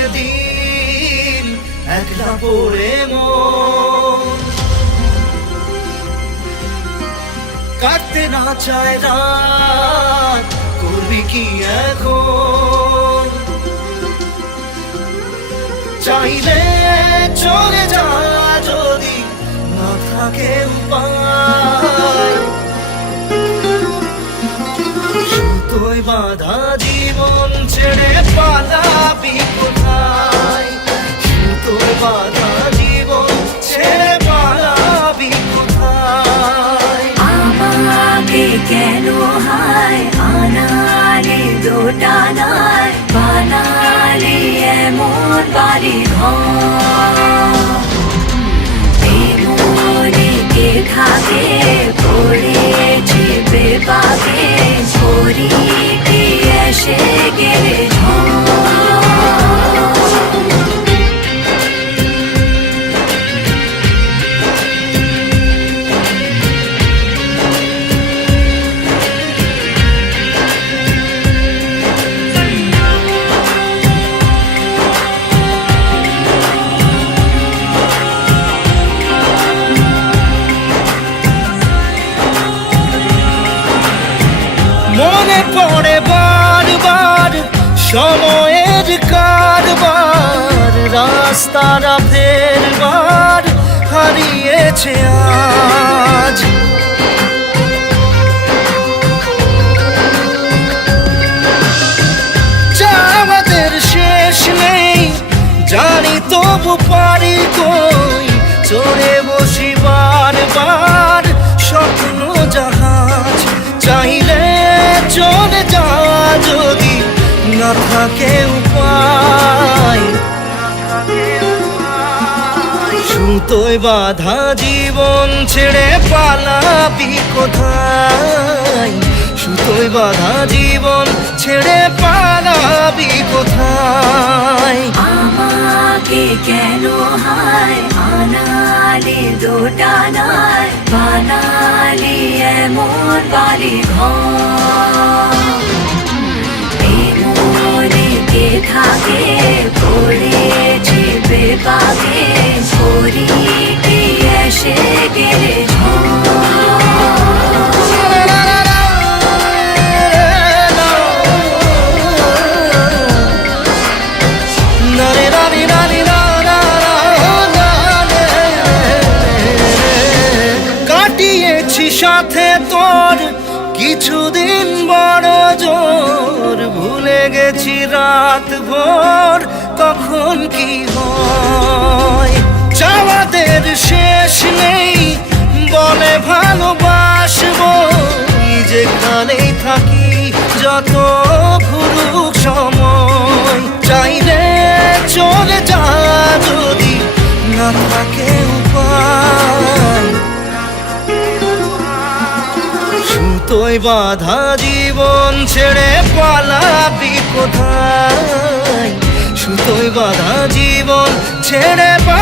দিন একলা পড়ে মন কাটতে না চায় রাত করবি কি এখন চাইলে চলে যা যদি না থাকে উপায় সুতোয় বাঁধা জীবন ছেড়ে পালাবি কোথায় সুতোয় বাঁধা জীবন ছেড়ে পালাবি কোথায় আমাকে কেন হায় আনালি দোটানায় বানালি এমন বাড়ি ঘর মনে কে থাকে পড়েছি বেপাকে ছড়ি কি এসে গেলে মনে পড়ে বারবার সময়ের কারবার রাস্তারা ফেরবার হারিয়েছে আজ আমাদের শেষ নেই জানি তবু পারি কই চড়ে বসি বারবার স্বপ্ন জাহাজ চাইলে চলে যা যদি না থাকে উপায় সুতোয় বাঁধা জীবন ছেড়ে পালাবি কোথায় সুতোয় বাঁধা জীবন ছেড়ে পালাবি কোথায় আমাকে কেন হায় আনালি দোটানায় বানালি এমন বাড়ি ঘর মনে কে থাকে পড়েছি বেপাকে ছড়ি কি এসে গেলে কাটিয়েছি সাথে তোর কিছুদিন বড় জোর ভুলে গেছি রাত ভোর কখন কি হয় চাওয়াদের শেষ নেই বলে ভালোবাসবো যেখানেই থাকি যত ঘুরুক সময় চাইলে চলে যা যদি না থাকে উপায় সুতোয় বাঁধা জীবন ছেড়ে পালাবি কোথায় সুতোয় বাঁধা জীবন ছেড়ে